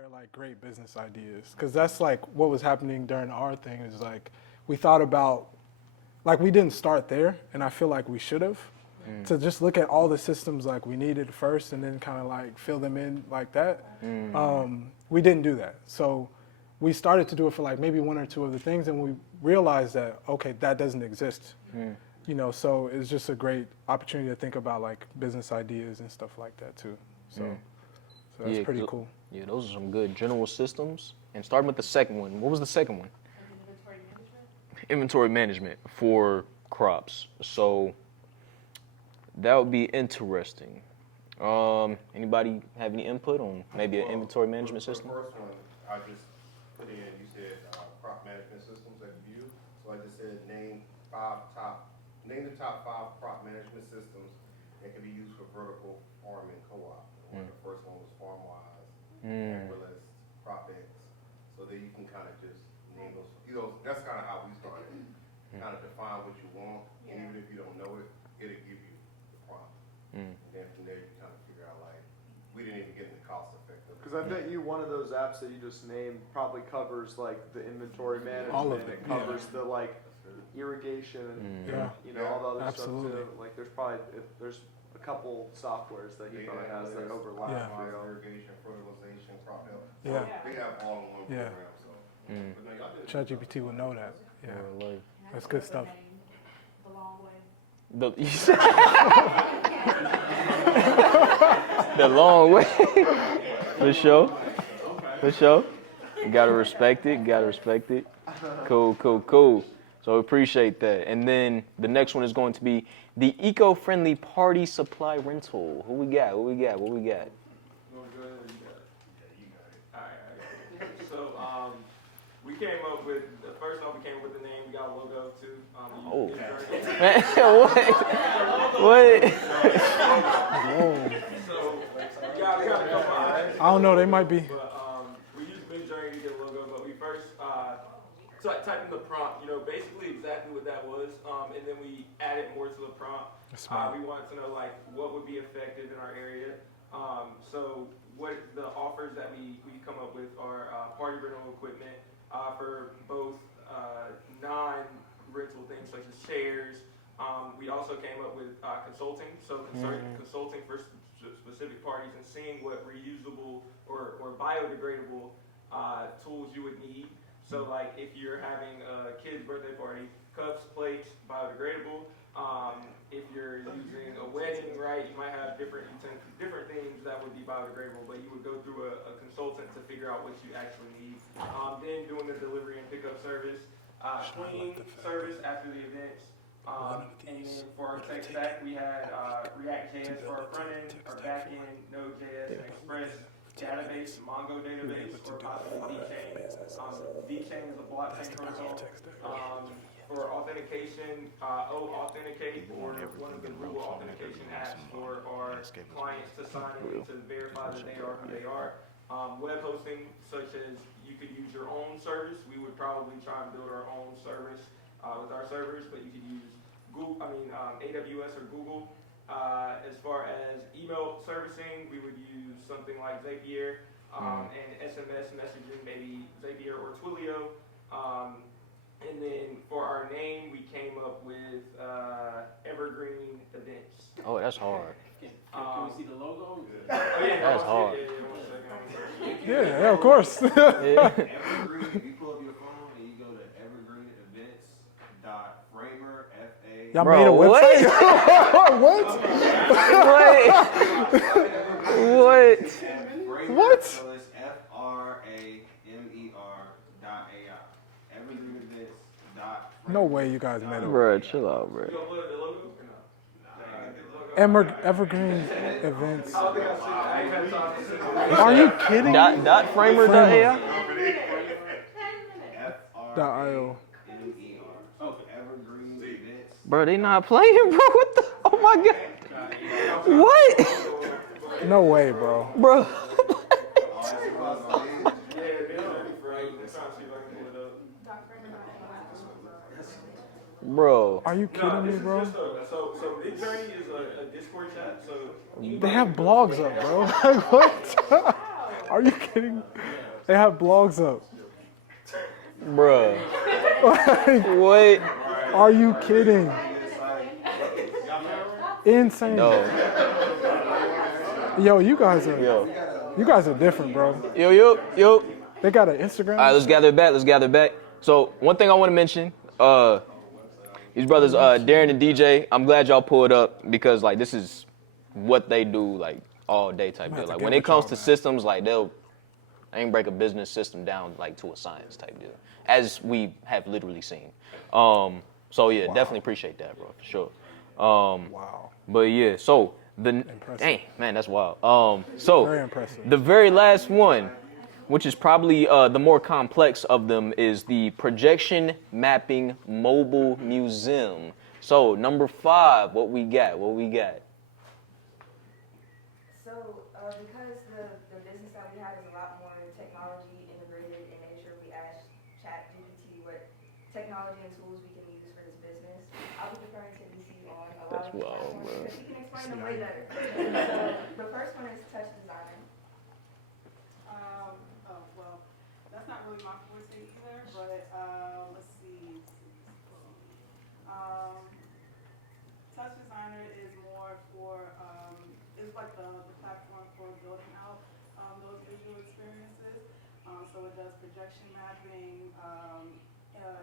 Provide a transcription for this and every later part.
they're like great business ideas, because that's like what was happening during our thing is like we thought about, like we didn't start there, and I feel like we should have, to just look at all the systems like we needed first and then kind of like fill them in like that. We didn't do that. So we started to do it for like maybe one or two of the things, and we realized that, okay, that doesn't exist. You know, so it's just a great opportunity to think about like business ideas and stuff like that too. So that's pretty cool. Yeah, those are some good general systems. And starting with the second one, what was the second one? Inventory management. Inventory management for crops. So that would be interesting. Anybody have any input on maybe an inventory management system? The first one, I just put in, you said crop management systems that you use. So I just said name the top 5 crop management systems that can be used for vertical farming co-op. The first one was FarmWise, AgriList, PropX. So then you can kind of just name those. You know, that's kind of how we started. Kind of define what you want, and even if you don't know it, it'll give you the prompt. And then from there you kind of figure out like, we didn't even get into cost effective. Because I bet you one of those apps that you just named probably covers like the inventory management. All of it, It covers the like irrigation and you know all the other Absolutely. stuff too. Like there's a couple softwares that he probably has that overlap. Irrigation, fertilization, crop health. Yeah. They have all in one program. So. But no, y'all did it. ChatGPT would know that. Yeah, that's good stuff. The long way. The long way. For sure. For sure. You gotta respect it. Cool. So we appreciate that. And then the next one is going to be the eco-friendly party supply rental. What we got? You want to go ahead or you got it? Yeah, you got it. All right. So we came up with, first off, we came up with the name. We got a logo too. Man, what? So we got a couple options. I don't know, they might be. But we used Midjourney to get a logo, but we first typed in the prompt, you know, basically exactly what that was, and then we added more to the prompt. We wanted to know like what would be effective in our area. So what the offers that we come up with are party rental equipment for both non-rental things such as chairs. We also came up with consulting, so consulting for specific parties and seeing what reusable or biodegradable tools you would need. So like if you're having a kid's birthday party, cups, plates, biodegradable. If you're using a wedding, right, you might have different things that would be biodegradable, but you would go through a consultant to figure out what you actually need. Then doing the delivery and pickup service, cleaning service after the events. And then for our tech stack, we had React.js for our front end, our back end, Node.js, and Express database, Mongo database, or possibly VChain. VChain is a blockchain protocol. For authentication, Authenticate, or one of the Google authentication apps for our clients to sign in to verify that they are who they are. Web hosting, such as you could use your own service. We would probably try and build our own service with our servers, but you could use AWS or Google. As far as email servicing, we would use something like Zapier, and SMS messaging, maybe Zapier or Twilio. And then for our name, we came up with Evergreen Events. Oh, that's hard. Can we see the logo? That's hard. Yeah, of course. Evergreen, If you pull up your phone and you go to evergreenevents.framer, F-A. Y'all Bro, made a website? What? What? So it's Framer.ai. Evergreen Events. No way you guys made it. Bro, chill out, bro. You gonna put the logo or no? Evergreen events. I don't think I ain't had time to sit Are you kidding me? Dot framer dot AI? .io. Evergreen Events. Bro, they not playing, bro. What the? Oh my god. What? No way, bro. Bro. Bro. Are you kidding me, bro? So Midjourney is a Discord chat. So They have blogs up, bro. Like, what? Are you kidding? They have blogs up. Bruh. What? Are you kidding? Insane. No. Yo, you guys are different, bro. Yo. They got an Instagram. All right, let's gather it back. So one thing I want to mention, these brothers, Darren and DJ, I'm glad y'all pulled up because like this is what they do like all day type deal. Like when it comes to systems, like they ain't break a business system down like to a science type deal, as we have literally seen. So yeah, definitely appreciate that, bro, for sure. Wow. But yeah, so dang, man, that's wild. So Very impressive. the very last one, which is probably the more complex of them, is the Projection Mapping Mobile Museum. So number 5, what we got? So, because the business that we have is a lot more technology integrated in nature, we asked ChatGPT what technology and tools we can use for this business. I'll be comparing to DC on a lot of platforms because he can explain them way better. So, the first one is Touch Designer. Well, that's not really my forte either, but let's see. Touch Designer is more for, it's like the platform for building out those visual experiences. So it does projection mapping,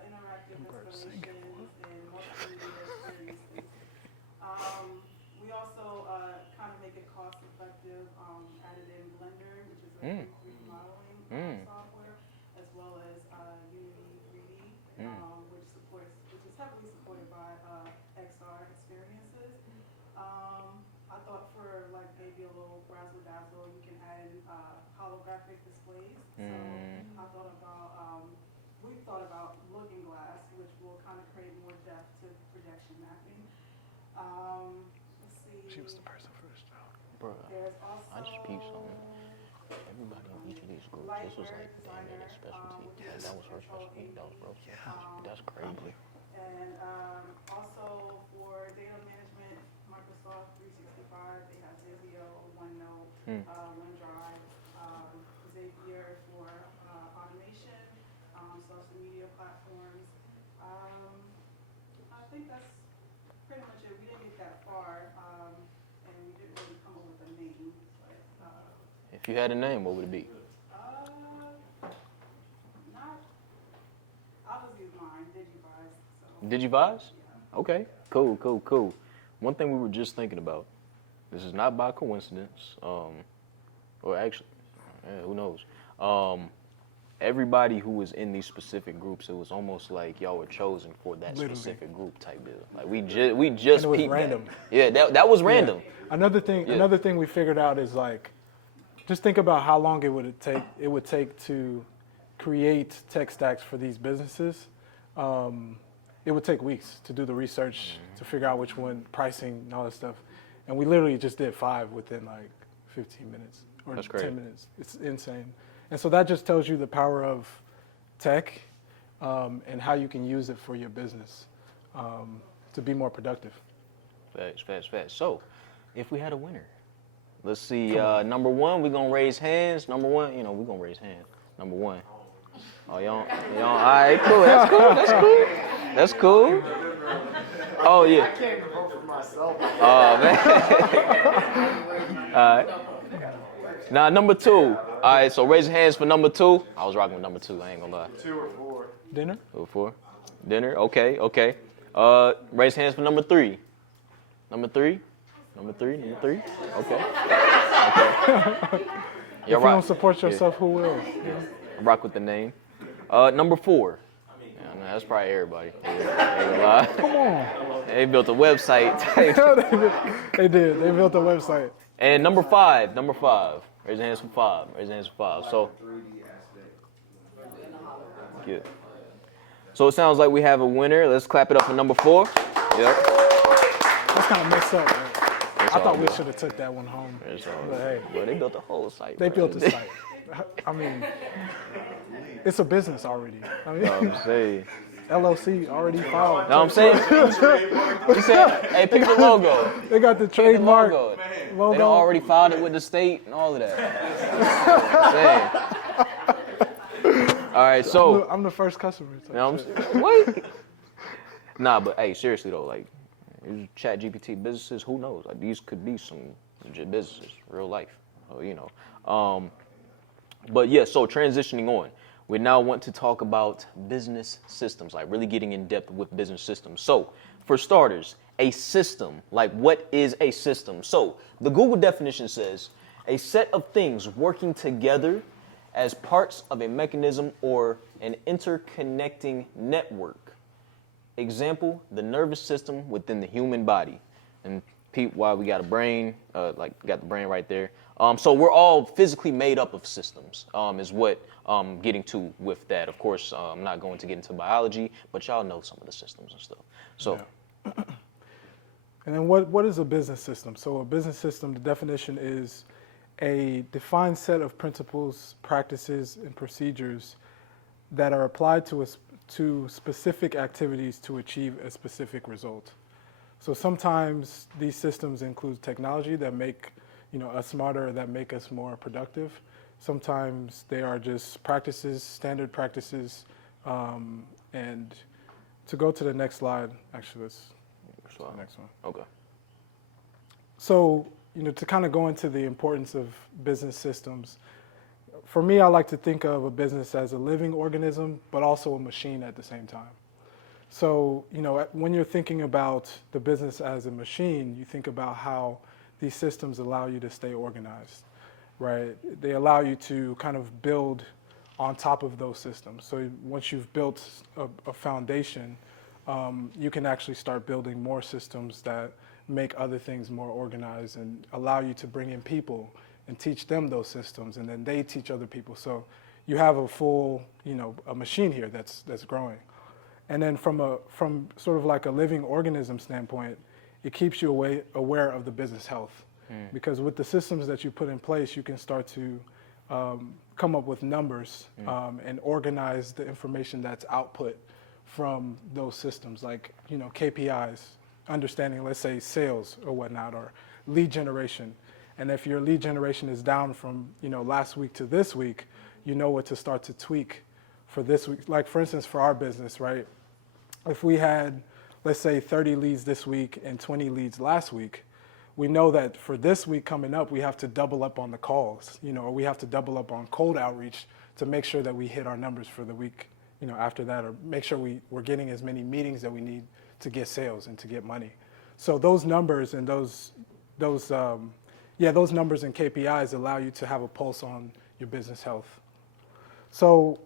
interactive installations, and multimedia experiences. We also kind of make it cost effective, added in Blender, which is a 3D modeling software, as well as Unity 3D, which is heavily supported by XR experiences. I thought for like maybe a little razzle dazzle, you can add in holographic displays. So I thought about, we thought about Looking Glass, which will kind of create more depth to projection mapping. Let's see. She was the person for this job. Bro, There's also I just peeped something. Everybody in each of these groups, this was like damn near their specialty. Like, that was her specialty. That was bro. That's crazy. And also for data management, Microsoft 365, they have Visio, OneNote, OneDrive, Zapier for automation, social media platforms. I think that's pretty much it. We didn't get that far, and we didn't really come up with a name. But, If you had a name, what would it be? I'll just use mine, Digivise. So. Digivise? Okay, cool. One thing we were just thinking about, this is not by coincidence, or actually, who knows? Everybody who was in these specific groups, it was almost like y'all were chosen for that specific group type deal. Like we just And it was peeped random. that. Yeah, that was random. Yeah. Another thing we figured out is like, just think about how long it would take to create tech stacks for these businesses. It would take weeks to do the research to figure out which one, pricing, and all that stuff. And we literally just did 5 within like 15 minutes or That's crazy. 10 minutes. It's insane. And so that just tells you the power of tech and how you can use it for your business to be more productive. Facts. So, if we had a winner, let's see. Number 1, we're gonna raise hands. Number 1, we're gonna raise hands. Number 1. Oh, y'all. All right, cool. That's cool. Oh yeah. I can't even vote for myself. Oh man. All right. Now number 2. All right. So raise your hands for number 2. I was rocking with number 2. I ain't gonna lie. 2 or 4. Dinner? 2 or 4. Dinner. Okay. Raise hands for number 3. Number 3. Okay. If you don't support yourself, who will? Rock with the name. Number 4. Yeah, that's probably everybody. Come on. They built a website. They did. They built a website. And number 5. Raise your hands for 5. So, 3D aspect. yeah. So it sounds like we have a winner. Let's clap it up for number 4. Yep. That's kind of messed up. Man. I thought we good. should have took that one home. It's all But good. hey, Well, they built a whole site. they bro. built a site. I mean, it's a business already. I mean, I'm saying. LLC already filed. Know what I'm saying? He said, hey, pick the logo. They got the Pick the trademark logo. logo. They done already filed it with the state and all of that. Saying. All right, so. I'm the first customer. You know what I'm saying? What? Nah, but hey, seriously though, like, Chat GPT businesses, who knows? Like, these could be some legit businesses, real life, you know. But yeah, so transitioning on, we now want to talk about business systems, like really getting in depth with business systems. So, for starters, a system, like what is a system? So, the Google definition says, a set of things working together as parts of a mechanism or an interconnecting network. Example, the nervous system within the human body. And Pete, why we got a brain, like got the brain right there. So we're all physically made up of systems, is what I'm getting to with that. Of course, I'm not going to get into biology, but y'all know some of the systems and stuff. So. Yeah. And then what is a business system? So a business system, the definition is a defined set of principles, practices, and procedures that are applied to specific activities to achieve a specific result. So sometimes these systems include technology that make us smarter, that make us more productive. Sometimes they are just practices, standard practices. And to go to the next slide, actually, let's go to the next one. Okay. So, to kind of go into the importance of business systems, for me, I like to think of a business as a living organism, but also a machine at the same time. So, when you're thinking about the business as a machine, you think about how these systems allow you to stay organized, right? They allow you to kind of build on top of those systems. So once you've built a foundation, you can actually start building more systems that make other things more organized and allow you to bring in people and teach them those systems, and then they teach other people. So you have a full, a machine here that's growing. And then from sort of like a living organism standpoint, it keeps you aware of the business health. Because with the systems that you put in place, you can start to come up with numbers and organize the information that's output from those systems, like KPIs, understanding, let's say, sales or whatnot, or lead generation. And if your lead generation is down from last week to this week, you know what to start to tweak for this week. Like for instance, for our business, right? If we had, let's say, 30 leads this week and 20 leads last week, we know that for this week coming up, we have to double up on the calls, or we have to double up on cold outreach to make sure that we hit our numbers for the week, after that, or make sure we're getting as many meetings that we need to get sales and to get money. So those numbers and those numbers and KPIs allow you to have a pulse on your business health. So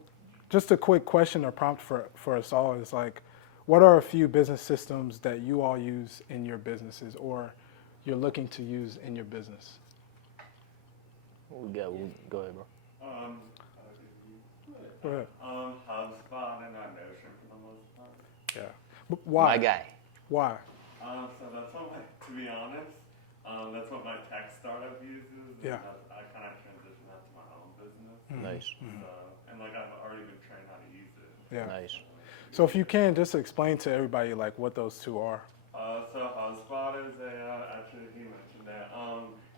just a quick question or prompt for us all is like, what are a few business systems that you all use in your businesses or you're looking to use in your business? What we got? Go ahead, bro. Go ahead. HubSpot and Notion for the most part. Yeah. But why? My guy. Why? So that's what to be honest, that's what my tech startup uses. Yeah. And I kind of transitioned that to my own business. Nice. So, and like I've already been trained how to use it. Yeah. Nice. So if you can, just explain to everybody like what those two are. So HubSpot is actually he mentioned it,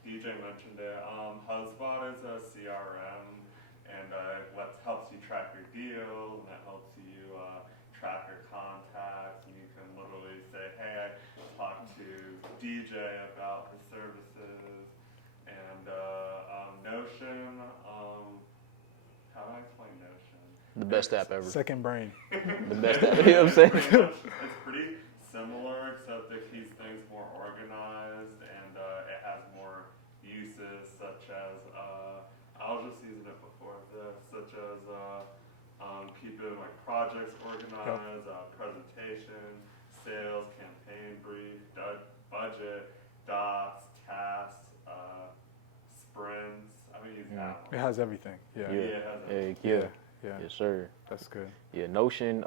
DJ mentioned it. HubSpot is a CRM, and what helps you track your deals, and it helps you track your contacts, and you can literally say, hey, I talked to DJ about his services, and Notion, how do I explain Notion? The best app ever. Second brain. The best app. You know what I'm saying? It's pretty similar, except it keeps things more organized, and it has more uses, such as, I was just using it before this, such as keeping like projects organized, presentation, sales, campaign brief, budget, docs, tasks, sprints. I've been using that It one. has everything. Yeah. Yeah, it has everything. Yeah. Yeah. Yes, sir. That's good. Yeah, Notion.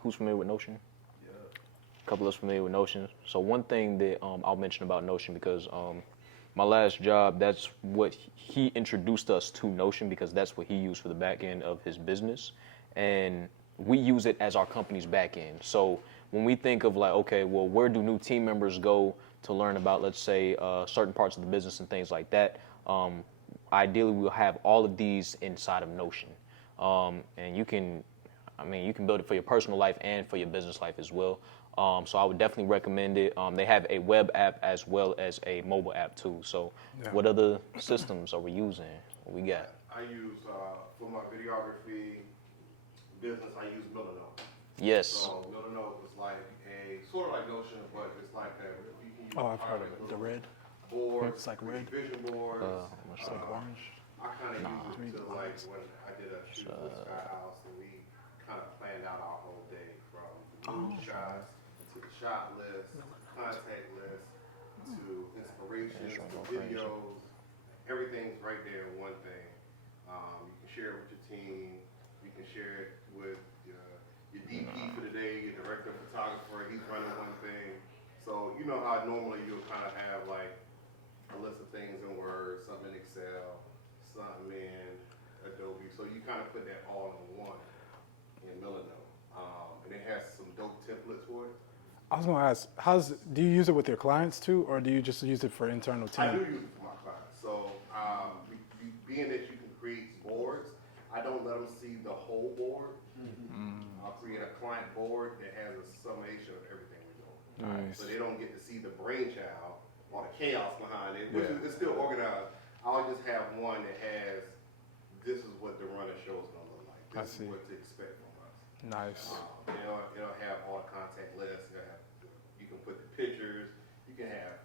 Who's familiar with Notion? A couple of us familiar with Notion. So one thing that I'll mention about Notion, because my last job, that's what he introduced us to Notion, because that's what he used for the back end of his business. And we use it as our company's back end. So when we think of like, okay, well, where do new team members go to learn about, let's say, certain parts of the business and things like that, ideally we'll have all of these inside of Notion. And you can build it for your personal life and for your business life as well. So I would definitely recommend it. They have a web app as well as a mobile app too. So what other systems are we using? What we got? I use, for my videography business, I use Milano. Yes. So Milano is like sort of like Notion, but it's like you can use Oh, I've heard of it. The red. boards. It's like red. Vision boards. It's like orange. I kind of use it to like when I did a shoot with Sky House and we kind of planned out our whole day from the mood shots to the shot list, contact list, to inspirations, to videos. Everything's right there in one thing. You can share it with your team. You can share it with your DP for the day, your director of photographer. He's running one thing. So you know how normally you'll kind of have like a list of things in Word, something in Excel, something in Adobe. So you kind of put that all in one in Milano. And it has some dope templates for it. I was gonna ask, do you use it with your clients too, or do you just use it for internal team? I do use it for my clients. So being that you can create boards, I don't let them see the whole board. I'll create a client board that has a summation of everything we're doing. Nice. So they don't get to see the brainchild or the chaos behind it, which is it's still organized. I'll just have one that has, this is what the runner show is gonna look like. This is what to expect from us. Nice. It'll have all the contact lists. You can put the pictures. You can have,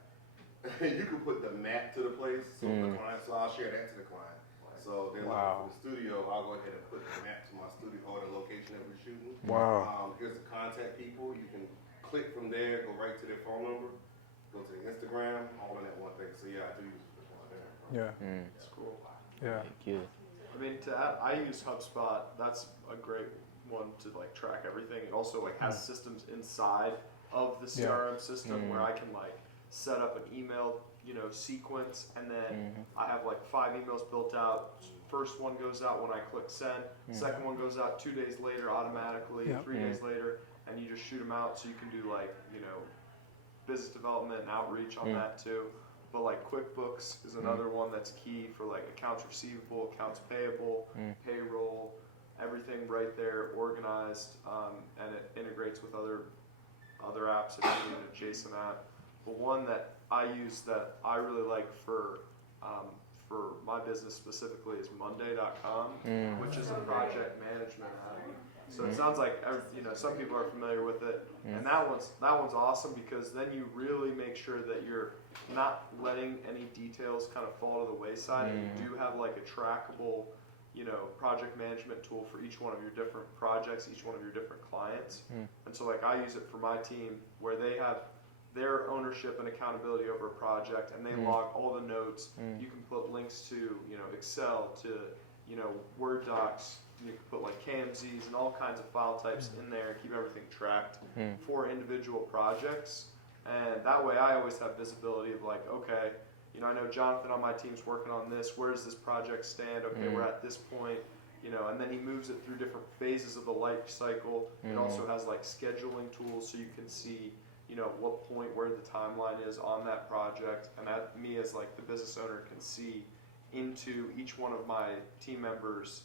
you can put the map to the place. So the client, so I'll share that to the client. So then for the studio, I'll go ahead and put the map to my studio or the location that we're shooting. Wow. Here's the contact people. You can click from there, go right to their phone number, go to the Instagram, all in that one thing. So yeah, I do use it for that. Yeah. It's cool. Yeah. Thank you. I mean, to add, I use HubSpot. That's a great one to like track everything. It also like has systems inside of the CRM system where I can like set up an email, sequence, and then I have like 5 emails built out. First one goes out when I click send. Second one goes out 2 days later automatically. 3 days later, and you just shoot them out. So you can do like business development and outreach on that too. But like QuickBooks is another one that's key for like accounts receivable, accounts payable, payroll, everything right there organized, and it integrates with other apps if you need an adjacent app. But one that I use that I really like for my business specifically is Monday.com, which is a project management app. So it sounds like some people are familiar with it, and that one's awesome because then you really make sure that you're not letting any details kind of fall to the wayside, and you do have like a trackable, project management tool for each one of your different projects, each one of your different clients. And so like I use it for my team where they have their ownership and accountability over a project, and they log all the notes. You can put links to Excel, to Word docs. You can put like KMZs and all kinds of file types in there and keep everything tracked for individual projects. And that way I always have visibility of like, okay, I know Jonathan on my team's working on this. Where does this project stand? Okay, we're at this point. And then he moves it through different phases of the life cycle. It also has like scheduling tools so you can see what point where the timeline is on that project, and that me as like the business owner can see into each one of my team members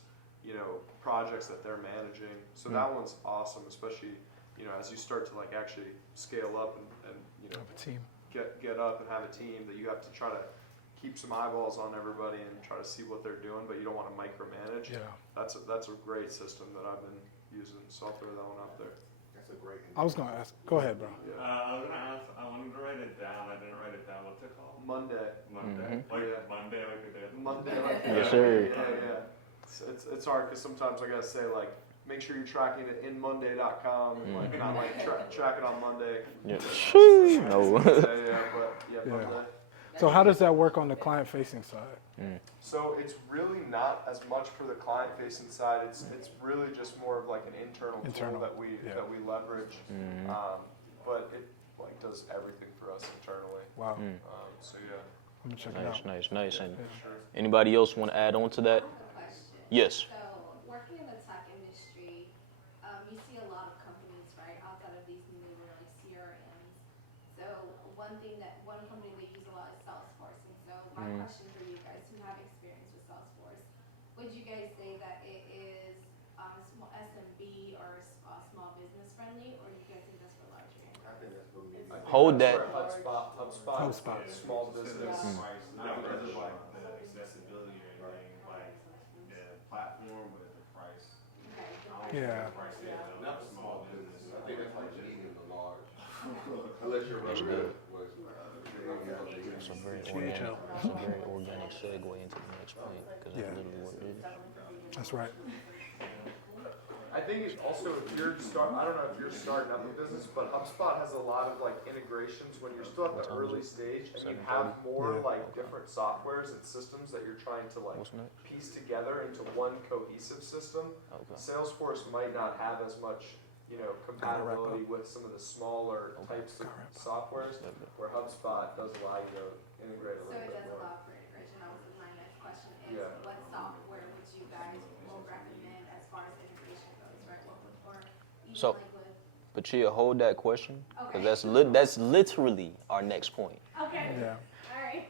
projects that they're managing. So that one's awesome, especially as you start to like actually scale up and Have a team. get up and have a team that you have to try to keep some eyeballs on everybody and try to see what they're doing, but you don't want to micromanage. That's a great system that I've been using, so I'll throw that one out there. That's a great. I was gonna ask. Go ahead, bro. I was gonna ask. I wanted to write it down. I didn't write it down. What's it called? Monday. Like Monday, like it is. Monday, like Yes, sir. Yeah. It's hard because sometimes I gotta say like, make sure you're tracking it in Monday.com, like not like track it on Monday. No. But Monday. So how does that work on the client-facing side? So it's really not as much for the client-facing side. It's really just more of like an internal tool that we leverage. But it like does everything for us internally. Wow. So yeah. I'm gonna check it out. Nice. And anybody else want to add on to that? Yes. So, working in the tech industry, one company we use a lot is Salesforce. And so my question for you guys who have experience with Salesforce, would you guys say that it is SMB or small business friendly, or you guys think that's for larger enterprises? I think that's what we need. Hold that. HubSpot is small business. Not because of like the accessibility or anything, like the platform, but the price. Yeah. The price is Not a for small business. I think that's like medium to large. Unless you're running good. GHL. It's a very organic segue into the next point because that's literally what it is. That's right. I think it's also if you're I don't know if you're starting up a business, but HubSpot has a lot of like integrations when you're still at the early stage and you have more like different softwares and systems that you're trying to like piece together into one cohesive system. Okay. Salesforce might not have as much, you know, compatibility with some of the smaller types of softwares, where HubSpot does allow you to integrate a So little it bit does more. allow for integration. That was my next question is what software would you guys will recommend as far as integration goes, right? Or even So- like with But Chia, hold that question because Okay. that's literally our next point. okay. Yeah. All right.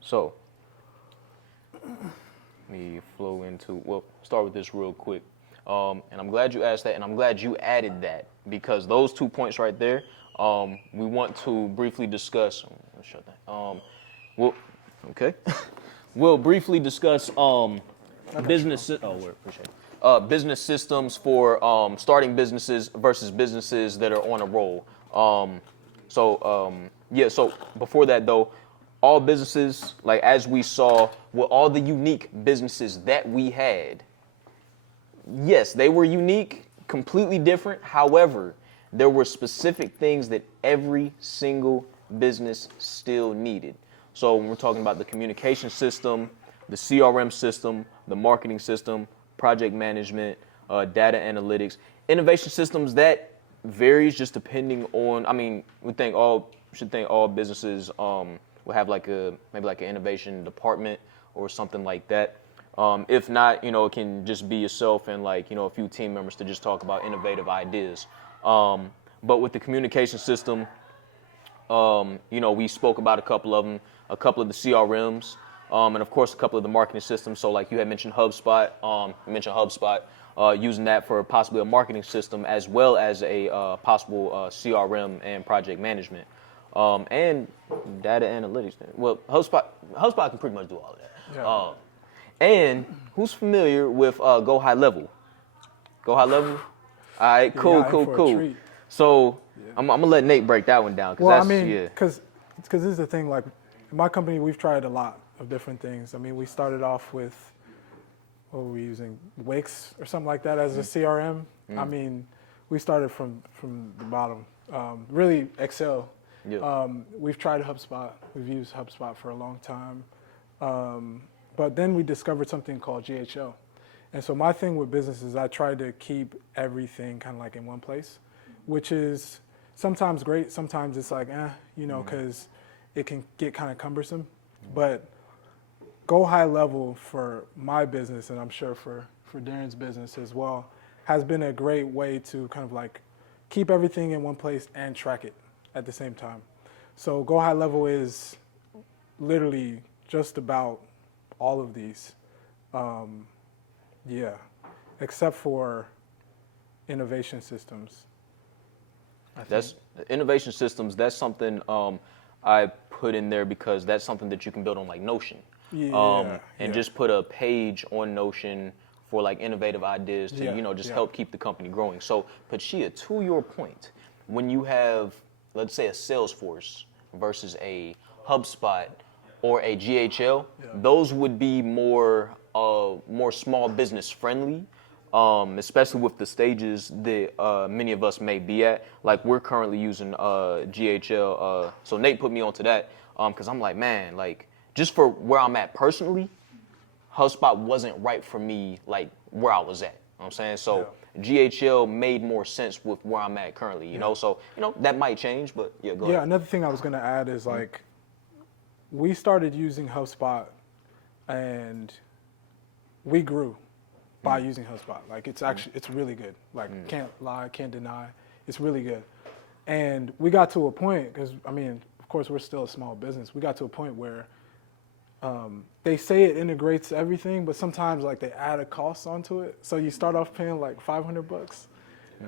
So, let me flow into, start with this real quick. And I'm glad you asked that, and I'm glad you added that, because those 2 points right there, we want to briefly discuss. Let's shut that. We'll briefly discuss business. Appreciate it. Business systems for starting businesses versus businesses that are on a roll. So before that though, all businesses, like as we saw with all the unique businesses that we had, yes, they were unique, completely different. However, there were specific things that every single business still needed. So when we're talking about the communication system, the CRM system, the marketing system, project management, data analytics, innovation systems, that varies just depending on, we should think all businesses will have maybe an innovation department or something like that. If not, it can just be yourself and a few team members to just talk about innovative ideas. But with the communication system, we spoke about a couple of them, a couple of the CRMs, and of course a couple of the marketing systems. So like you had mentioned HubSpot, using that for possibly a marketing system as well as a possible CRM and project management. And data analytics. Well, HubSpot can pretty much do all of that. Yeah. And who's familiar with Go High Level? Go High Level? All right, cool. So I'm gonna let Nate break that one down. Because this is the thing. Like in my company, we've tried a lot of different things. We started off with what were we using, Wix or something like that as a CRM. We started from the bottom. Really Excel. Yeah. We've tried HubSpot. We've used HubSpot for a long time. But then we discovered something called GHL. And so my thing with business is I try to keep everything kind of like in one place, which is sometimes great. Sometimes it's like, because it can get kind of cumbersome. But Go High Level for my business, and I'm sure for Darren's business as well, has been a great way to kind of like keep everything in one place and track it at the same time. So Go High Level is literally just about all of these, except for innovation systems. That's innovation systems. That's something I put in there because that's something that you can build on like Notion. Just put a page on Notion for like innovative ideas to help keep the company growing. So, Pachia, to your point, when you have, let's say, a Salesforce versus a HubSpot or a GHL, those would be more small business friendly, especially with the stages that many of us may be at. Like we're currently using GHL, so Nate put me onto that because I'm like, man, like just for where I'm at personally, HubSpot wasn't right for me, like where I was at. You know what I'm saying? So GHL made more sense with where I'm at currently, you know? So, that might change, but go ahead. Yeah, another thing I was going to add is like, we started using HubSpot and we grew by using HubSpot. Like it's really good. Like can't lie, can't deny. It's really good. And we got to a point, because, I mean, of course, we're still a small business. We got to a point where they say it integrates everything, but sometimes like they add a cost onto it. So you start off paying like $500,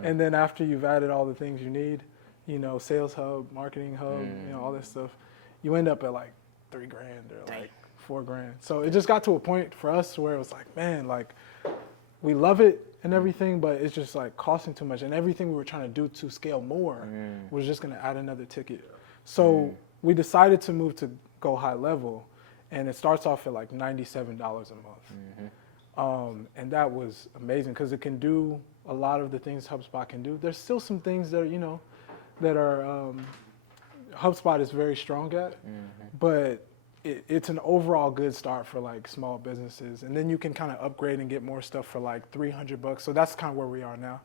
and then after you've added all the things you need, you know, sales hub, marketing hub, you know, all this stuff, you end up at like $3,000 or like $4,000. So it just got to a point for us where it was like, man, like we love it and everything, but it's just like costing too much. And everything we were trying to do to scale more was just going to add another ticket. So we decided to move to Go High Level, and it starts off at like $97 a month. And that was amazing because it can do a lot of the things HubSpot can do. There's still some things that, you know, that are HubSpot is very strong at, but it's an overall good start for like small businesses. And then you can kind of upgrade and get more stuff for like $300. So that's kind of where we are now.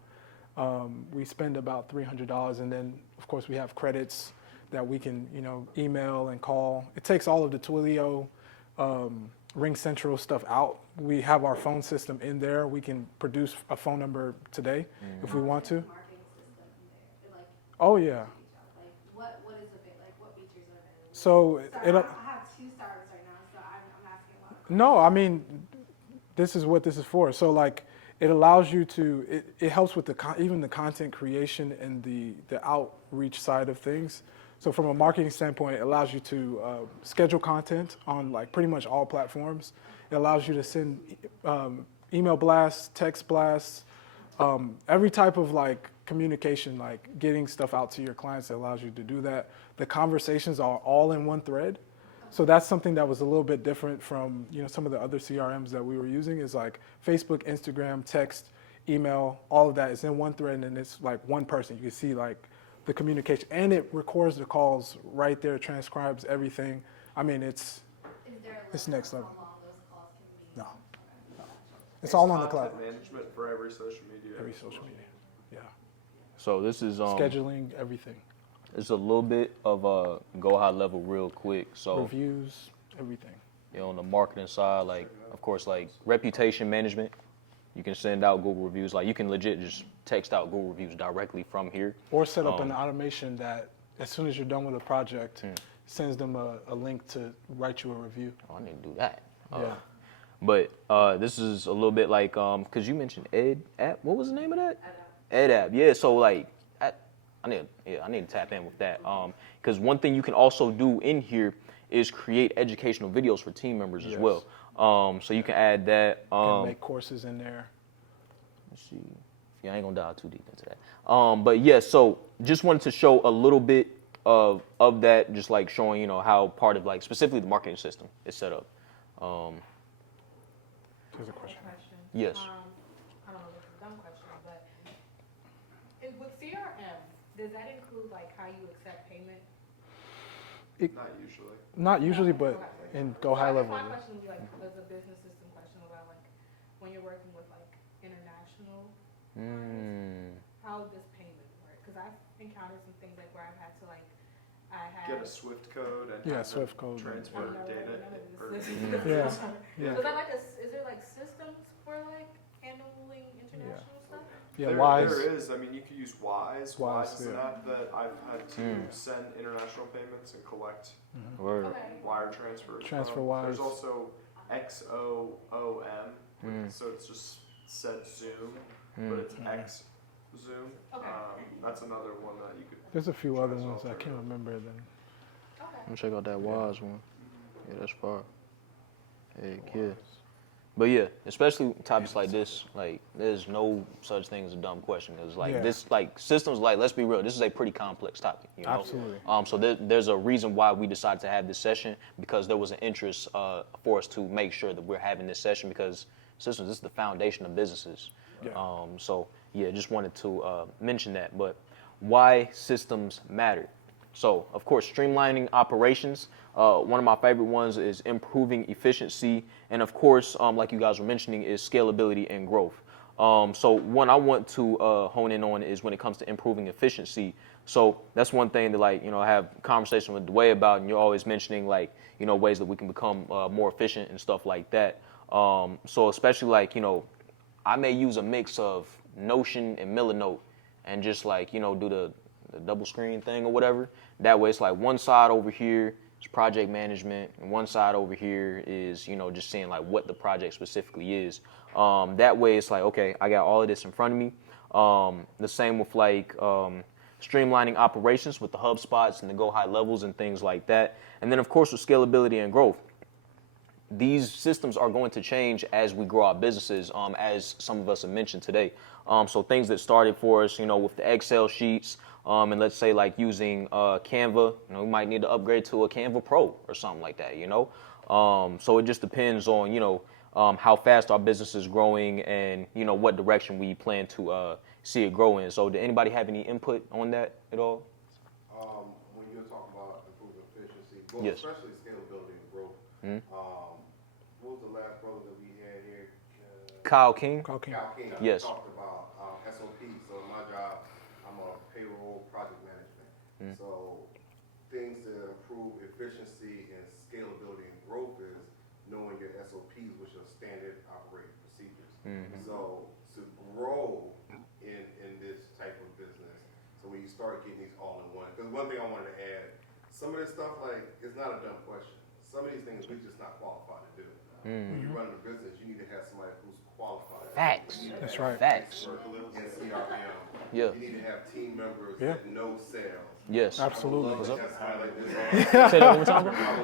We spend about $300, and then of course we have credits that we can, you know, email and call. It takes all of the Twilio, Ring Central stuff out. We have our phone system in there. We can produce a phone number today if we want to. Marketing system in there? Like, Oh yeah. like what is a bit, like what features are available? So Sorry, I have 2 stars right now, so I'm asking a lot of questions. no, I mean, this is what this is for. So like, it allows you to, it helps with even the content creation and the outreach side of things. So from a marketing standpoint, it allows you to schedule content on like pretty much all platforms. It allows you to send email blasts, text blasts, every type of like communication, like getting stuff out to your clients. It allows you to do that. The conversations are all in one thread. So that's something that was a little bit different from, you know, some of the other CRMs that we were using. Is like Facebook, Instagram, text, email, all of that is in one thread, and it's like one person. You can see like the communication, and it records the calls right there, transcribes everything. I mean, it's Is there a next limit level. how long those calls can be? No. It's all on the cloud. Content management for every social media. Every social media. Yeah. So this is Scheduling, everything. it's a little bit of Go High Level real quick. So Reviews, everything. you know, on the marketing side, like of course, like reputation management. You can send out Google reviews. Like you can legit just text out Google reviews directly from here. Or set up an automation that as soon as you're done with a project, sends them a link to write you a review. Oh, I need to do that. Yeah. But this is a little bit like, because you mentioned Ed App. What was the name of that? Ed App. Yeah. So like, I need to tap in with that. Because one thing you can also do in here is create educational videos for team members as well. So you can add that. You can make courses in there. Let's see. Yeah, I ain't gonna dive too deep into that. But yeah, so just wanted to show a little bit of that, just like showing, you know, how part of like specifically the marketing system is set up. Here's a question. Yes. I don't know if it's a dumb question, but with CRM, does that include like how you accept payment? Not usually. Not usually, but in Go High Level. My question would be like, there's a business system question about like when you're working with like international clients, how does payment work? Because I've encountered some things like where I've had to like, Get a Swift code and Yeah, have Swift them code. transfer data. Yeah. So is that like is there like systems for like handling international stuff? Yeah, Wise. There is. I mean, you could use Wise. Wise is an yeah. app that I've had to send international payments and collect Word. Okay. wire transfers. TransferWise. There's also XOOM, so it's just said Zoom, but it's X Zoom. Okay. That's another one that you could. There's a few other Try ones I software. can't remember then. Okay. Let me check out that Wise one. Yeah, that's far. Heck yeah. But yeah, especially topics like this, like there's no such thing as a dumb question. It's like Yeah. this, like systems, like let's be real, this is a pretty complex topic. You know? Absolutely. So there's a reason why we decided to have this session, because there was an interest for us to make sure that we're having this session, because systems, this is the foundation of businesses. Yeah. So yeah, just wanted to mention that. But why systems matter. So, of course, streamlining operations. One of my favorite ones is improving efficiency. And, of course, like you guys were mentioning, is scalability and growth. So one I want to hone in on is when it comes to improving efficiency. So that's one thing that, like, you know, I have conversation with Dwayne about, and you're always mentioning, like, you know, ways that we can become more efficient and stuff like that. So especially, like, you know, I may use a mix of Notion and Milanote and just, like, you know, do the the double screen thing or whatever. That way it's like one side over here is project management, and one side over here is, you know, just seeing like what the project specifically is. That way it's like, okay, I got all of this in front of me. The same with like streamlining operations with the HubSpots and the Go High levels and things like that. And then of course with scalability and growth. These systems are going to change as we grow our businesses, as some of us have mentioned today. So things that started for us, you know, with the Excel sheets, and let's say like using Canva, you know, we might need to upgrade to a Canva Pro or something like that, you know. So it just depends on, you know, how fast our business is growing and, you know, what direction we plan to see it grow in. So did anybody have any input on that at all? When you're talking about improving efficiency, well, Yes. especially scalability and growth, what was the last brother that we had here? Kyle King? Kyle King. Cal King. Yes. Talked about SOP. So in my job, I'm a payroll project management. So things to improve efficiency and scalability and growth is knowing your SOPs, which are standard operating procedures. So to grow in this type of business, so when you start getting these all in one, because one thing I wanted to add, some of this stuff, like, it's not a dumb question. Some of these things we're just not qualified to do. When you run a business, you need to have somebody who's qualified. Facts. That's right. Facts. And CRM. Yeah. You need to have team members Yeah. that know sales. Yes. Absolutely. What's up? Like this. Say that one more time, bro.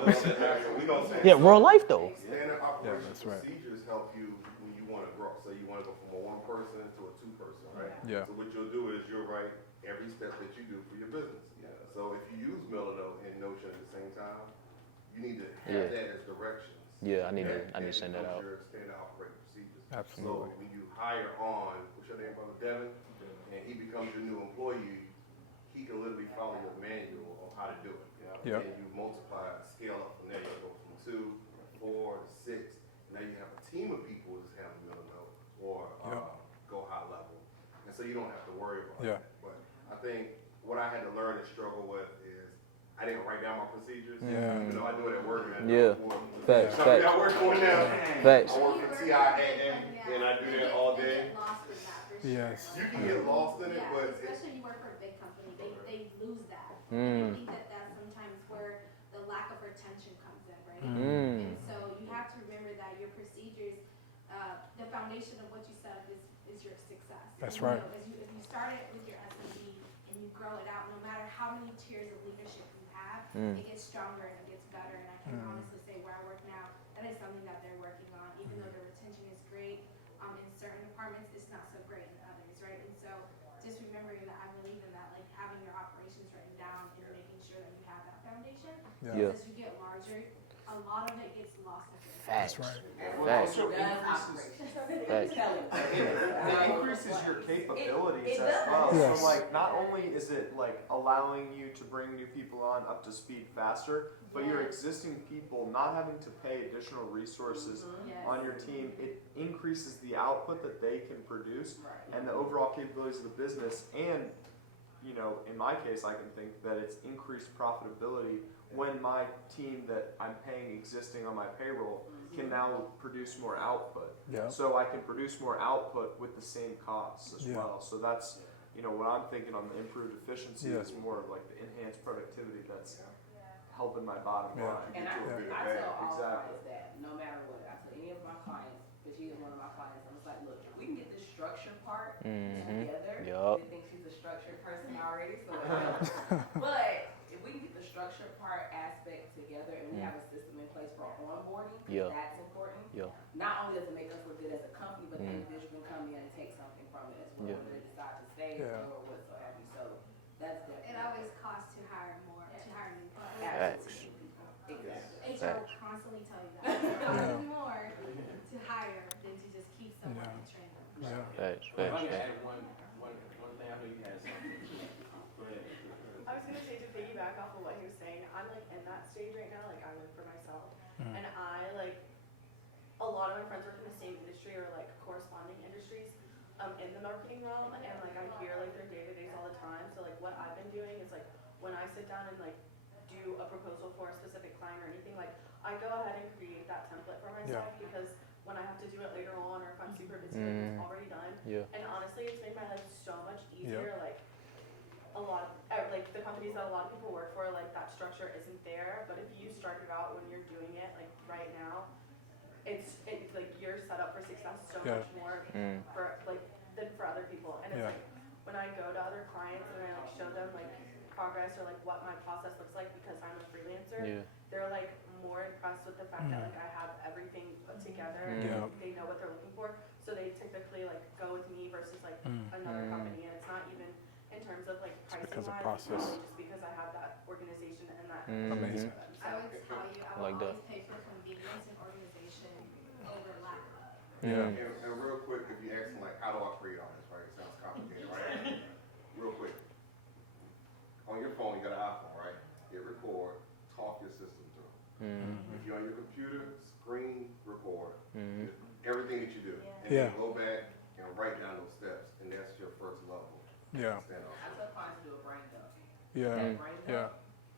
We don't say Yeah, real life though. standard operation that's right. procedures help you when you want to grow. So you want to go from a one person to a two person, right? Yeah. So what you'll do is you'll write every step that you do for your business. So if you use Milano and Notion at the same time, you need to have that as directions. Yeah, I need to And send that out. Your standard operating procedures. Absolutely. So when you hire on, what's your name, brother Devin, and he becomes your new employee, he can literally follow your manual on how to do it. Yeah. And you multiply, scale up from there. You go from 2 to 4 to 6. Now you have a team of people that's handling Milano or Go High level, and so you don't have to worry about that. But I think what I had to learn and struggle with is I didn't write down my procedures. Yeah. Even though I do it at work. And I Yeah. do it for- Facts, So facts. I work for now. Facts. I work for TIAA, and I do that all day. Get lost in that for sure. Yes. You can get lost in it, Yeah, but especially you work for a big company, they lose that. And I think that that's sometimes where the lack of retention comes in, right? And so you have to remember that your procedures, the foundation of what you set up is your success. That's And, right. You know, if you start it with your SMB and you grow it out, no matter how many tiers of leadership you have, it gets stronger and it gets better. And I can honestly say where I work now, that is something that they're working on. Even though the retention is great, in certain departments, it's not so great in others, right? And so just remembering that I believe in that, like having your operations written down and making sure that you have that foundation. Yeah. As you get larger, a lot of it gets lost. Facts. That's right. Facts. It increases your capabilities as well. Yes. So like not only is it like allowing you to bring new people on up to speed faster, but your existing people not having to pay additional resources on your team, it increases the output that they can produce and the overall capabilities of the business. And, you know, in my case, I can think that it's increased profitability when my team that I'm paying existing on my payroll can now produce more output. Yeah. So I can produce more output with the same costs as Yeah. well. So that's, you know, what I'm thinking on the improved efficiency Yeah. is more of like the enhanced productivity that's helping my bottom Yeah. line. And I tell all Exactly. clients that no matter what, I tell any of my clients, because she is one of my clients, I was like, look, if we can get this structure part together, Yup. I think she's a structured person already, so it helps. But if we can get the structure part aspect together and we have a system in place for onboarding, Yeah. that's important. Yeah. Not only does it make us look good as a company, but the individual can come in and take something from it as well, Yeah. whether they decide to stay or whatsoever. So that's definitely. It always costs to hire more, to hire new people. Facts. Exactly. HR will constantly tell you that. It costs more to hire than to just keep someone and train them. Yeah. Facts. If I Facts. can add one thing, I know you had something. Go ahead. I was gonna say, to piggyback off of what he was saying, I'm like in that stage right now, like I live for myself. And I like, a lot of my friends work in the same industry or like corresponding industries in the marketing realm, and like I hear like their day-to-days all the time. So like what I've been doing is like when I sit down and like do a proposal for a specific client or anything, like I go ahead and create that template for myself because when I have to do it later on or if I'm super busy, like it's already done. Yeah. And honestly, it's made my life so much easier. Like a lot of companies that a lot of people work for, like that structure isn't there. But if you started out when you're doing it, like right now, it's like you're set up for success so much more for like than for other people. And it's like when I go to other clients and I like show them like progress or like what my process looks like because I'm a freelancer, they're like more impressed with the fact that like I have everything put together and they know what they're looking for. So they typically like go with me versus like another company, and it's not even in terms of like pricing because of wise, process. it's really just because I have that organization and that Amazing. for them. So. I would tell you, I would Like that. always pay for convenience and organization over lack of. And real quick, if you ask them like, how do I create all this, right? It sounds complicated, right? Real quick. On your phone, you got an iPhone, right? Hit record, talk your system through. If you're on your computer, screen record everything that you do. And then go back and write down those steps, and that's your first level. I tell clients to do a brain dump. Yeah. That brain dump,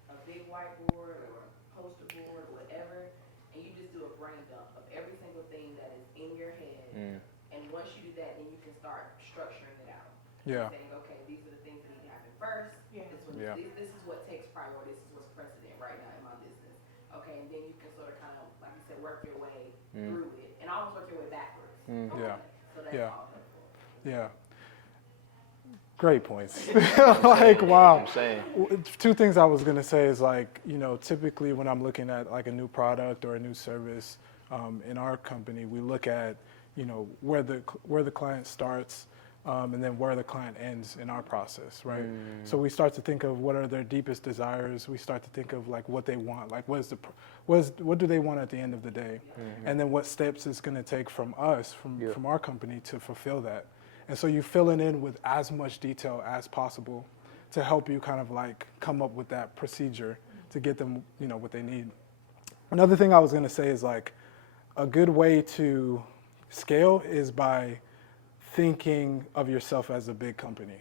a big whiteboard or a poster board or whatever, and you just do a brain dump of every single thing that is in your head. And once you do that, then you can start structuring it out. Saying, okay, these are the things that need to happen first. This is what takes priority. This is what's precedent right now in my business. Okay, and then you can sort of kind of, like you said, work your way through it, and almost work your way backwards. So that's all helpful. Great points. Like, wow. I'm saying. Two things I was going to say is like, you know, typically when I'm looking at like a new product or a new service in our company, we look at, you know, where the client starts and then where the client ends in our process, right? So we start to think of what are their deepest desires. We start to think of like what they want, like what do they want at the end of the day? And then what steps it's going to take from us, from our company to fulfill that. And so you fill it in with as much detail as possible to help you kind of like come up with that procedure to get them, you know, what they need. Another thing I was going to say is like a good way to scale is by thinking of yourself as a big company.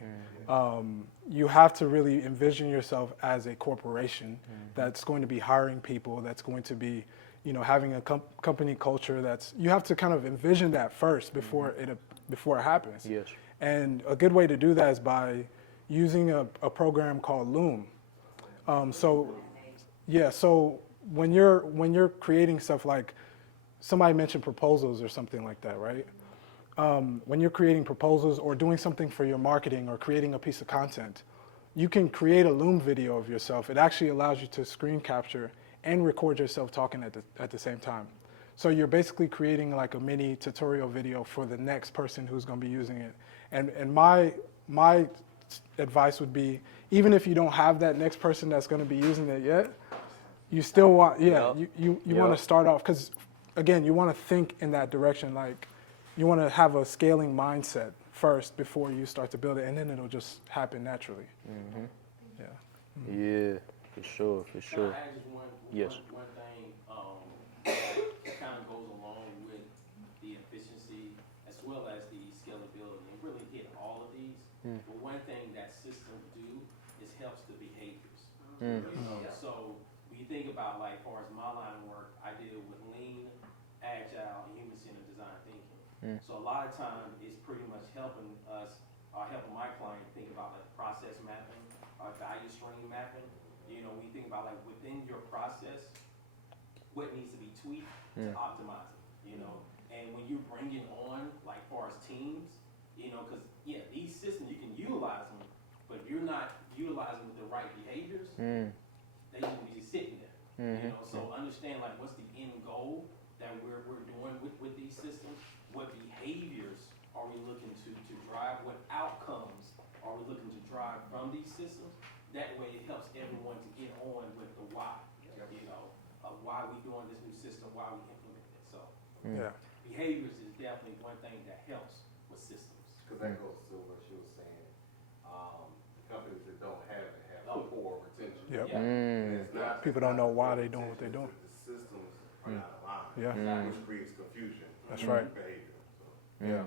You have to really envision yourself as a corporation that's going to be hiring people, that's going to be, you know, having a company culture. You have to kind of envision that first before it happens. Yes. And a good way to do that is by using a program called Loom. So when you're creating stuff like, somebody mentioned proposals or something like that, right? When you're creating proposals or doing something for your marketing or creating a piece of content, you can create a Loom video of yourself. It actually allows you to screen capture and record yourself talking at the same time. So you're basically creating like a mini tutorial video for the next person who's going to be using it. And my advice would be, even if you don't have that next person that's going to be using it yet, you still want, you want to start off, because again, you want to think in that direction. Like you want to have a scaling mindset first before you start to build it, and then it'll just happen naturally. Yeah, for sure. Can I add just one thing that kind of goes along with the efficiency as well as the scalability? It really hit all of these. But one thing that systems do is helps the behaviors. So when you think about like, as far as my line of work, I deal with lean, agile, and human-centered design thinking. So a lot of time it's pretty much helping us, or helping my client think about like process mapping, or value stream mapping. You know, when you think about like within your process, what needs to be tweaked to optimize it, you know? And when you're bringing on, like far as teams, you know, because these systems, you can utilize them, but if you're not utilizing with the right behaviors, they need to be sitting there, you know? So understand like what's the end goal that we're doing with these systems, what behaviors are we looking to drive, what outcomes are we looking to drive from these systems. That way it helps everyone to get on with the why, you know, of why we doing this new system, why we implement it. So behaviors is definitely one thing that helps with systems. Because that goes to what she was saying. Companies that don't have it have poor retention. And it's not People don't know why they're doing what they're doing. The systems are not aligned, which creates confusion. That's right. Behavior. So.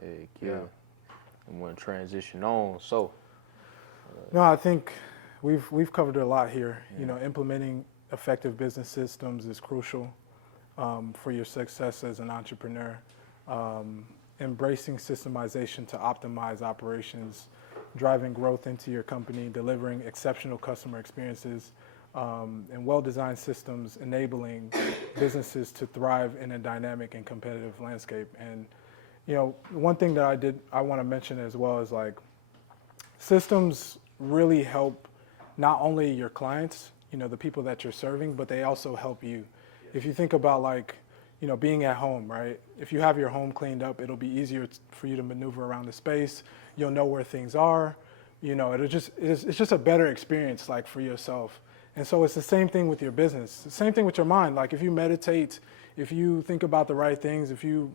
Hey, yeah. I'm going to transition on. So. No, I think we've covered a lot here. You know, implementing effective business systems is crucial for your success as an entrepreneur. Embracing systemization to optimize operations driving growth into your company, delivering exceptional customer experiences, and well-designed systems enabling businesses to thrive in a dynamic and competitive landscape. And one thing that I want to mention as well is like systems really help not only your clients, the people that you're serving, but they also help you. If you think about like, being at home, right? If you have your home cleaned up, it'll be easier for you to maneuver around the space. You'll know where things are. It's just a better experience like for yourself. And so it's the same thing with your business. The same thing with your mind. Like if you meditate, if you think about the right things, if you,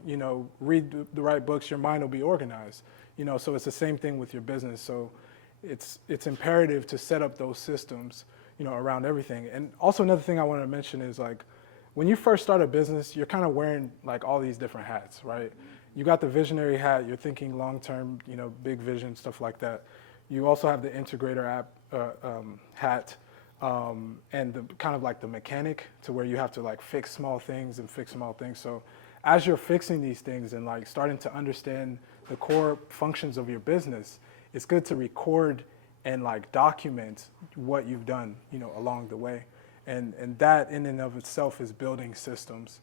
read the right books, your mind will be organized. So it's the same thing with your business. So it's imperative to set up those systems, around everything. And also another thing I wanted to mention is like, when you first start a business, you're kind of wearing like all these different hats, right? You got the visionary hat, you're thinking long-term, big vision, stuff like that. You also have the integrator hat, and the kind of like the mechanic to where you have to like fix small things. So as you're fixing these things and like starting to understand the core functions of your business, it's good to record and like document what you've done, along the way. And that in and of itself is building systems,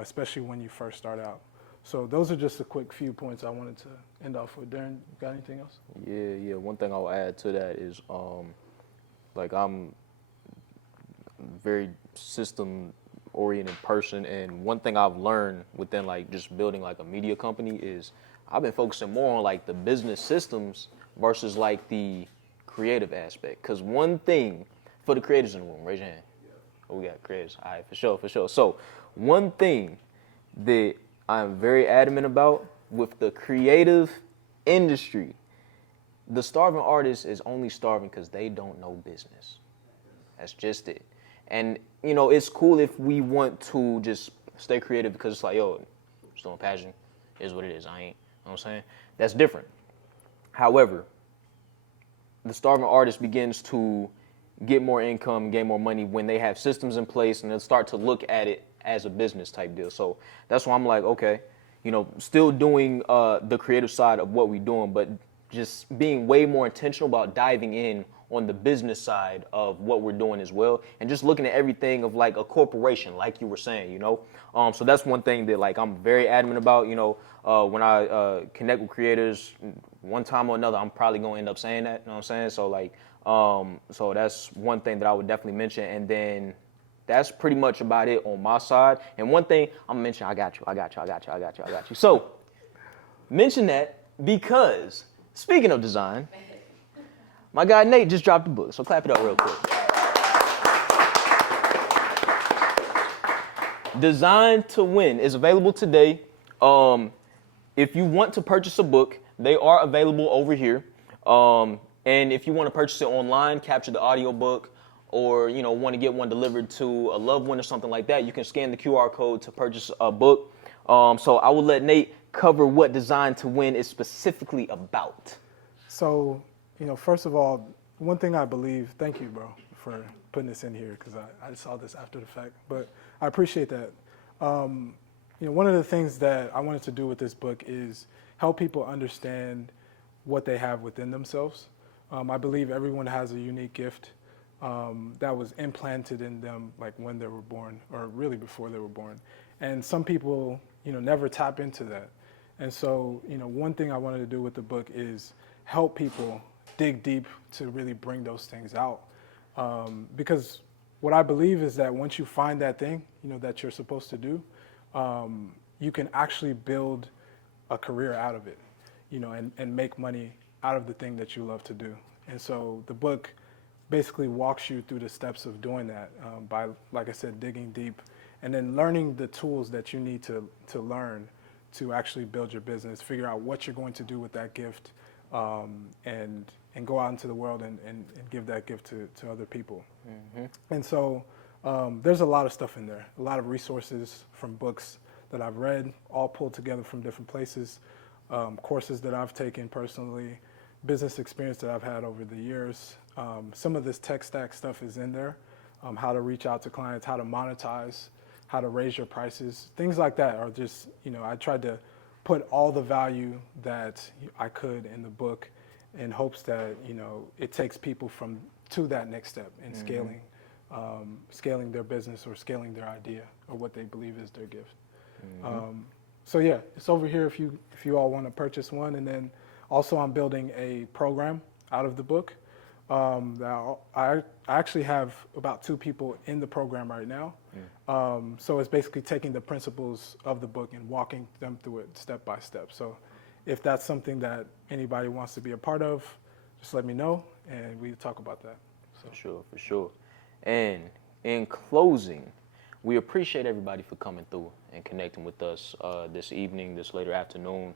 especially when you first start out. So those are just a quick few points I wanted to end off with. Darren, got anything else? Yeah. One thing I'll add to that is, like I'm a very system-oriented person, and one thing I've learned within like just building like a media company is I've been focusing more on like the business systems versus like the creative aspect. Because one thing for the creators in the room, raise your hand. Oh, we got creators. All right, for sure. So one thing that I'm very adamant about with the creative industry, the starving artist is only starving because they don't know business. That's just it. And, it's cool if we want to just stay creative because it's like, yo, just doing passion is what it is. I ain't, you know what I'm saying? That's different. However, the starving artist begins to get more income, gain more money when they have systems in place and then start to look at it as a business type deal. So that's why I'm like, okay, still doing the creative side of what we're doing, but just being way more intentional about diving in on the business side of what we're doing as well, and just looking at everything of like a corporation, like you were saying, So that's one thing that like I'm very adamant about, when I connect with creators, one time or another, I'm probably gonna end up saying that, you know what I'm saying? So like, so that's one thing that I would definitely mention, and then that's pretty much about it on my side. And one thing I'm gonna mention, I got you. So mention that because speaking of design, my guy Nate just dropped a book, so clap it up real quick. Design to Win is available today. If you want to purchase a book, they are available over here. And if you want to purchase it online, capture the audiobook, or want to get one delivered to a loved one or something like that, you can scan the QR code to purchase a book. So I will let Nate cover what Design to Win is specifically about. So, first of all, one thing I believe, thank you, bro, for putting this in here, because I saw this after the fact, but I appreciate that. One of the things that I wanted to do with this book is help people understand what they have within themselves. I believe everyone has a unique gift that was implanted in them like when they were born, or really before they were born. And some people, never tap into that. And so, one thing I wanted to do with the book is help people dig deep to really bring those things out. Because what I believe is that once you find that thing, that you're supposed to do, you can actually build a career out of it, and make money out of the thing that you love to do. And so the book basically walks you through the steps of doing that by, like I said, digging deep and then learning the tools that you need to learn to actually build your business, figure out what you're going to do with that gift, and go out into the world and give that gift to other people. Mm-hmm. And so there's a lot of stuff in there, a lot of resources from books that I've read, all pulled together from different places, courses that I've taken personally, business experience that I've had over the years. Some of this tech stack stuff is in there, how to reach out to clients, how to monetize, how to raise your prices, things like that are just, I tried to put all the value that I could in the book in hopes that, you know, it takes people to that next step in scaling their business or scaling their idea or what they believe is their gift. So yeah, it's over here if you all want to purchase one. And then also I'm building a program out of the book. I actually have about 2 people in the program right now. So it's basically taking the principles of the book and walking them through it step by step. So if that's something that anybody wants to be a part of, just let me know and we talk about that. So. For sure. And in closing, we appreciate everybody for coming through and connecting with us this evening, this later afternoon.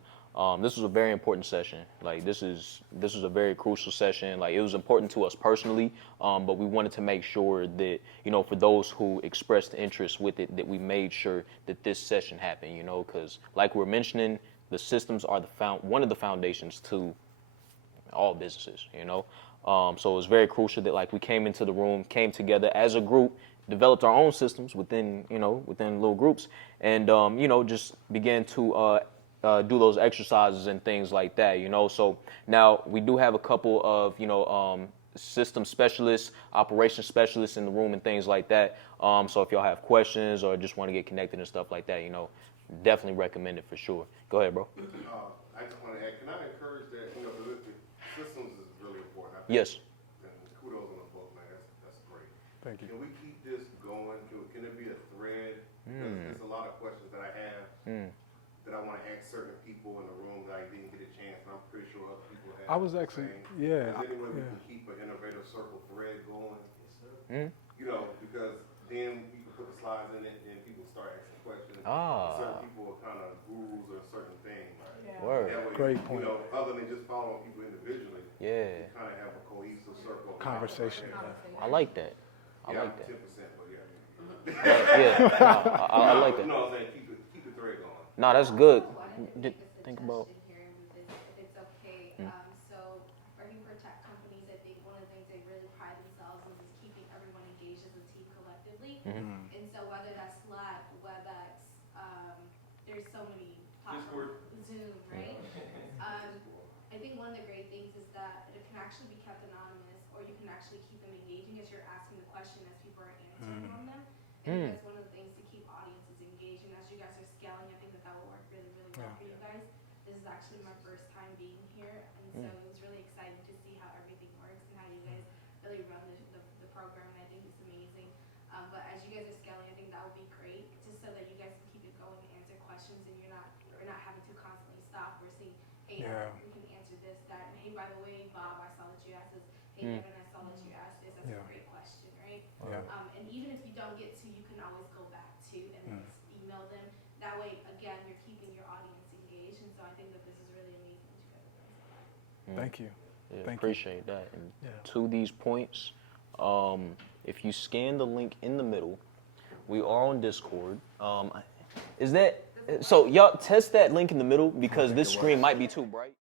This was a very important session. Like this is a very crucial session. Like it was important to us personally, but we wanted to make sure that, you know, for those who expressed interest with it, that we made sure that this session happened. You know, because like we're mentioning, the systems are one of the foundations to all businesses. You know, so it was very crucial that like we came into the room, came together as a group, developed our own systems within little groups, and you know, just began to do those exercises and things like that, you know. So now we do have a couple of, you know, system specialists, operation specialists in the room and things like that. So if y'all have questions or just want to get connected and stuff like that, you know, definitely recommend it for sure. Go ahead, bro. I just want to add, can I encourage that, you know, the systems is really important. Yes. And kudos on the book, man. That's great. Thank you. Can we keep this going? Can it be a thread? There's a lot of questions that I have. That I want to ask certain people in the room that I didn't get a chance, and I'm pretty sure other people have. I was actually, yeah. Is there any way we can keep an Innovators Circle thread going? You know, because then we can put the slides in it, and then people start asking questions. Certain people are kind of gurus or certain things. Word. That way, Great point. You know, other than just following people individually, you kind of have a cohesive circle. Conversation. I like that. I like that. 10%, but yeah. I like that. No, I'm saying keep the thread going. No, that's good. Think about. If it's okay. So working for tech companies, I think one of the things they really pride themselves on is keeping everyone engaged as a team collectively. And so whether that's Slack, WebEx, there's so many platforms, Zoom, right? I think one of the great things is that it can actually be kept anonymous, or you can actually keep them engaging as you're asking the question as people are answering on them. And that's one of the things to keep audiences engaged. And as you guys are scaling, I think that will work really, really well for you guys. This is actually my first time being here, and so it was really exciting to see how everything works and how you guys really run the program, and I think it's amazing. But as you guys are scaling, I think that would be great, just so that you guys can keep it going and answer questions, and we're not having to constantly stop. We're saying, hey, we can answer this, that, and hey, by the way, Bob, I saw that you asked this. Hey, Devin, I saw that you asked this. That's a great question, right? And even if you don't get to, you can always go back to and just email them. That way, again, you're keeping your audience engaged, and so I think that this is really amazing that you guys are doing so well. Thank you. Yeah, appreciate that. And to these points, if you scan the link in the middle, we are on Discord. Is that so? Y'all test that link in the middle because this screen might be too bright.